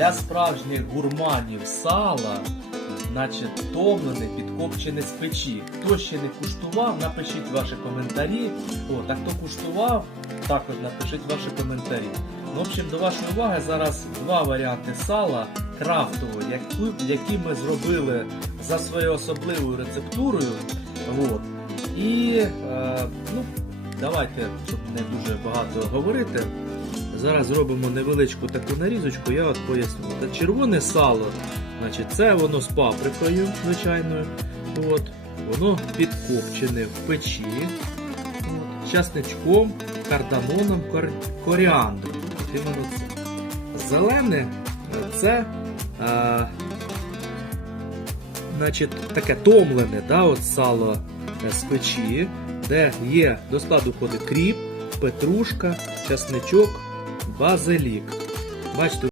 для справжніх гурманів сала, значить томлене, підкопчене з печі. Хто ще не куштував, напишіть ваші коментарі. О, так хто куштував, також напишіть ваші коментарі. Ну, в общем, до вашої уваги зараз два варіанти сала крафтового, які, ми зробили за своєю особливою рецептурою. От. І е, ну, давайте, щоб не дуже багато говорити. Зараз зробимо невеличку таку нарізочку, я от поясню. Та червоне сало, значить, це воно з паприкою, звичайною. От. Воно підкопчене в печі. От. Часничком, кардамоном, кор... коріандром. От. Зелене е, це е, значить, таке томлене, да, от сало е, з печі, де є до складу входить кріп, петрушка, часничок, базилік. Бачите,